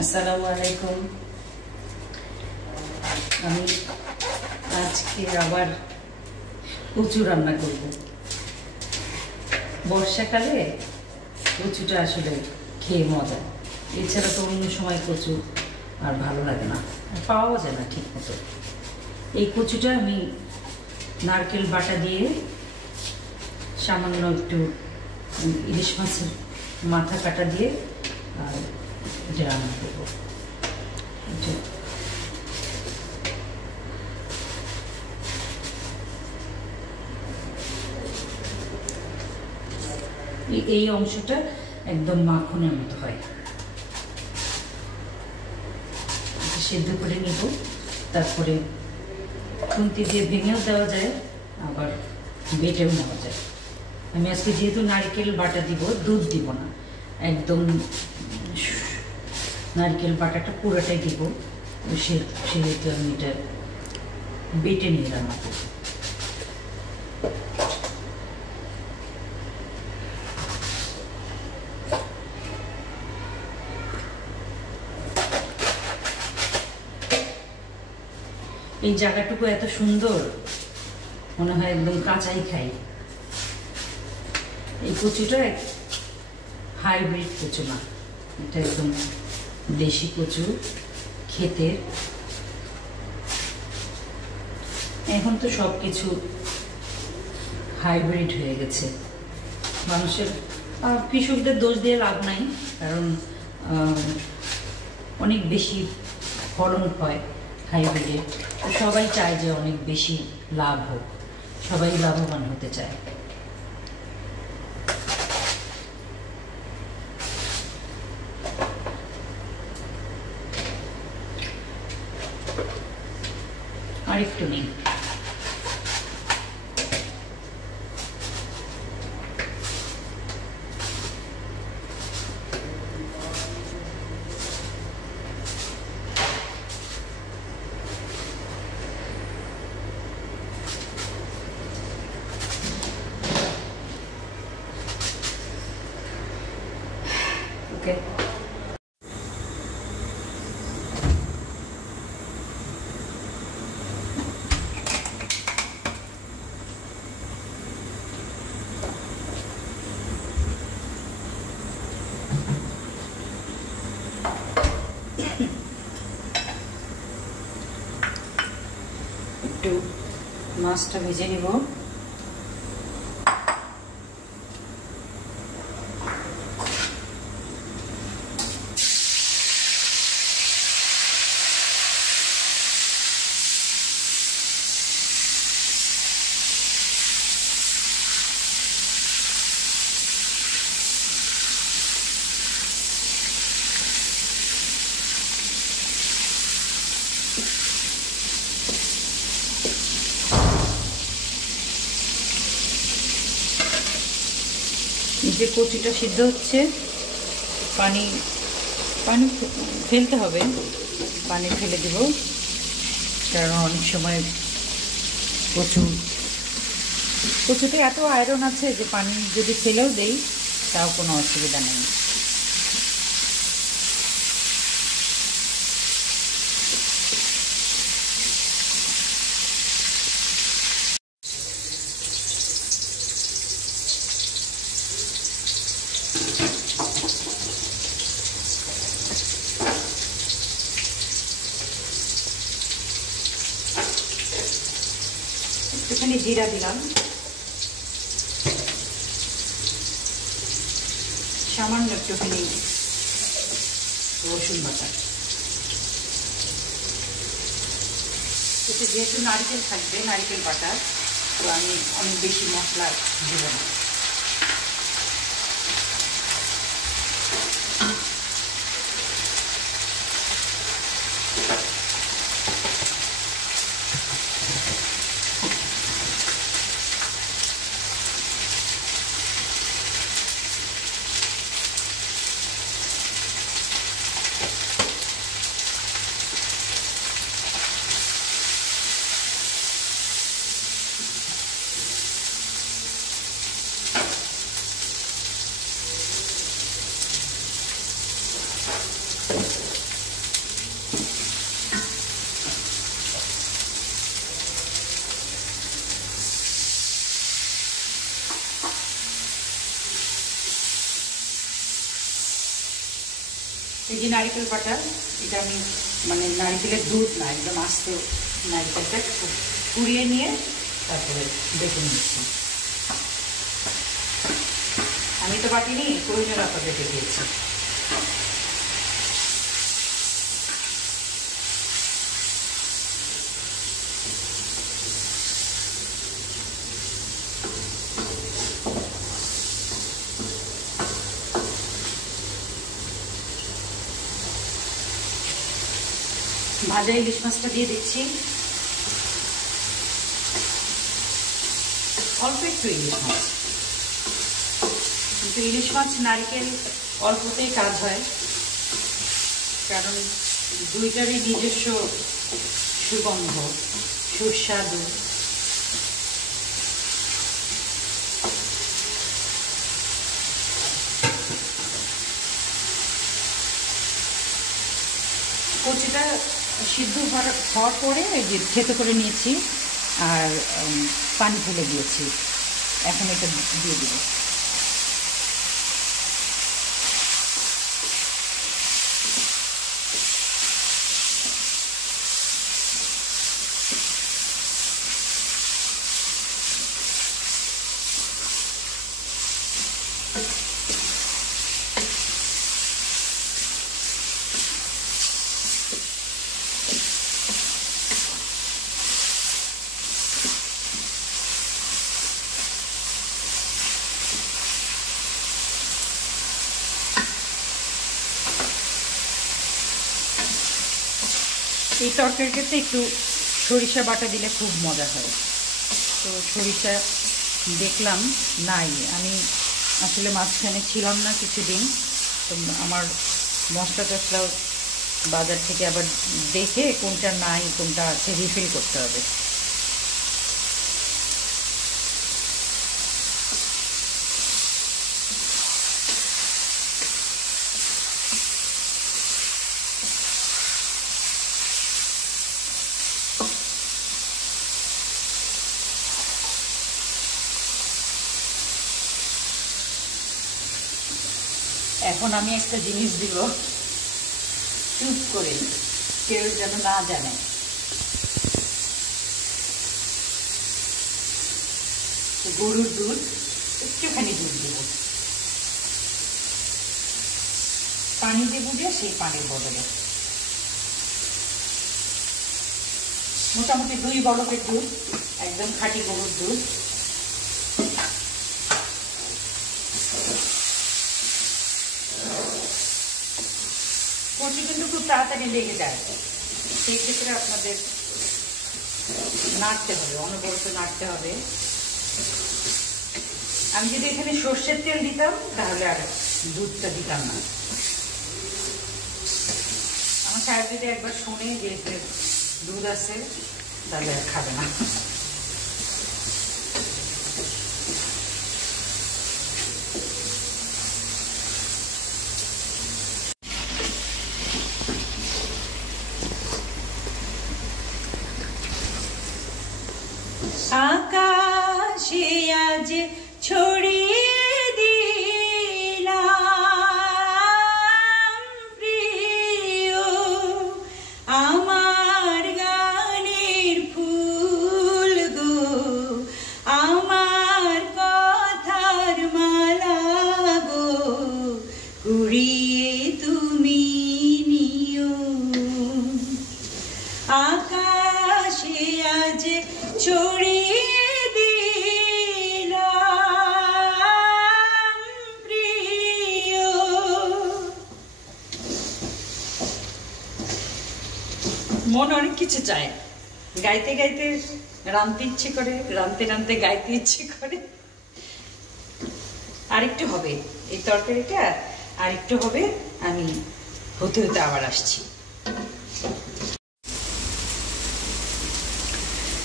আসসালামু আলাইকুম। আমি আজকে আবার কচু রান্না করব। বর্ষাকালে কচুটা আসলে খেয়ে মজা, এছাড়া তো অন্য সময় কচু আর ভালো লাগে না, পাওয়া যায় না ঠিক মতো। এই কচুটা আমি নারকেল বাটা দিয়ে সামান্য একটু ইলিশ মাছের মাথা কাটা দিয়ে আর এটা রান্না করবো। এই অংশটা একদম মাখনের মতো হয়, সেদ্ধ করে নিব, তারপরে খুন্তি দিয়ে ভেঙেও দেওয়া যায়, আবার বেটেও নেওয়া যায়। আমি আজকে যেহেতু নারকেল বাটা দিব, দুধ দিব না, একদম নারকেল বাটাটা পুরোটাই দিব, সেহেতু আমি এটা বেটে নিয়ে রান্না করব। এই জায়গাটুকু এত সুন্দর, মনে হয় একদম কাঁচাই খাই। এই কচুটা হাইব্রিড কচু না, এটা একদম দেশি কচু ক্ষেতের। এখন তো সব কিছু হাইব্রিড হয়ে গেছে। মানুষের কৃষকদের দোষ দিয়ে লাভ নাই, কারণ অনেক বেশি ফলন হয় হাইব্রিডে। সবাই চায় যে অনেক বেশি লাভ হোক, সবাই লাভবান হতে চায়। আরেকটু নেই, ওকে। একটু মাছটা ভেজে নিব। যে কচুটা সিদ্ধ হচ্ছে, পানি ফেলতে হবে, পানি ফেলে দেব, কারণ অনেক সময় কচুতে এত আয়রন আছে যে পানি যদি ফেলেও দেই তাও কোনো অসুবিধা নেই। একটুখানি জিরা দিলাম, সামান্য একটুখানি রসুন বাটা। এতে যেহেতু নারকেল থাকবে, নারকেল বাটা, তো আমি অনেক বেশি মশলা দেব না। এই যে নারিকেল বাটা, এটা আমি মানে নারিকেলের দুধ না, একদম আস্ত নারিকেলটা কুড়িয়ে নিয়ে তারপরে বেটে নিচ্ছি। আমি তো বাটিনি, প্রয়োজন আপনার বেটে দিয়েছি। ভাজা ইলিশ মাছটা দিয়ে দিচ্ছি, অল্প একটু ইলিশ মাছ, কিন্তু ইলিশ মাছ নারকেল অল্পতেই কাজ হয়, কারণ দুইটারই নিজস্ব সুগন্ধ, সুস্বাদু। কচিটা সিদ্ধ হওয়ার পরে যে থেতো করে নিয়েছি আর পানি ফেলে দিয়েছি, এখন এটা দিয়ে দিব। এই তরকারিটাতে একটু সরিষা বাটা দিলে খুব মজা হয়। তো সরিষা দেখলাম নাই, আমি আসলে মাঝখানে ছিলাম না কিছুদিন, তো আমার মশলা টশলা বাজার থেকে আবার দেখে কোনটা নাই কোনটা আছে রিফিল করতে হবে। এখন আমি একটা জিনিস দিব, চুপ করে, কেউ যেন না জানে। গরুর দুধ, একটুখানি দুধ দেব, পানি দেব দিয়ে সেই পানির বদলে মোটামুটি 2 বলকের দুধ, একদম খাঁটি গরুর দুধ। কচি কিন্তু খুব তাড়াতাড়ি লেগে যায়, সেই ক্ষেত্রে আপনাদের নাড়তে হবে, অনবরত নাড়তে হবে। আমি যদি এখানে সর্ষের তেল দিতাম তাহলে আর দুধটা দিতাম না। আমার সাহেব যদি একবার শুনে যে দুধ আছে তাহলে আর খাবে না। আকাশে আজ ছড়িয়ে দিলাম প্রিয় আমার গানের ফুল গো, আমার কথার মালা গো, কুড়িয়ে তুমি নিও। আকাশে আজ ছড়িয়ে দিলাম প্রিয়। মন অনেক কিছু চায়, গাইতে গাইতে রাঁধতে ইচ্ছে করে, রাঁধতে রাঁধতে গাইতে ইচ্ছে করে। আরেকটু হবে এই তরকারিটা, আরেকটু হবে, আমি হতে হতে আবার আসছি।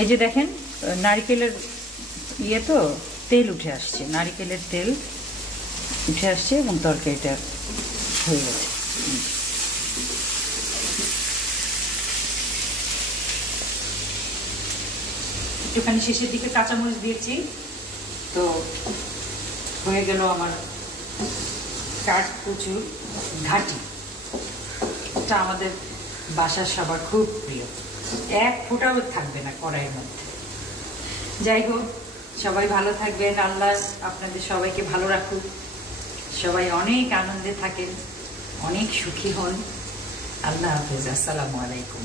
এই যে দেখেন নারকেলের ইয়ে তো তেল উঠে আসছে, নারকেলের তেল উঠে আসছে এবং তরকারিটা হয়ে গেছে। একটুখানি শেষের দিকে কাঁচামরিচ দিয়েছি, তো হয়ে গেল আমার কাঠ কচুর ঘাটি। মাছটা আমাদের বাসার সবার খুব প্রিয়, এক ফোঁটাও থাকবে না কড়াইয়ের মধ্যে। যাই হোক, সবাই ভালো থাকবেন, আল্লাহ আপনাদের সবাইকে ভালো রাখুক, সবাই অনেক আনন্দে থাকেন, অনেক সুখী হন। আল্লাহ হাফেজ, আসসালামু আলাইকুম।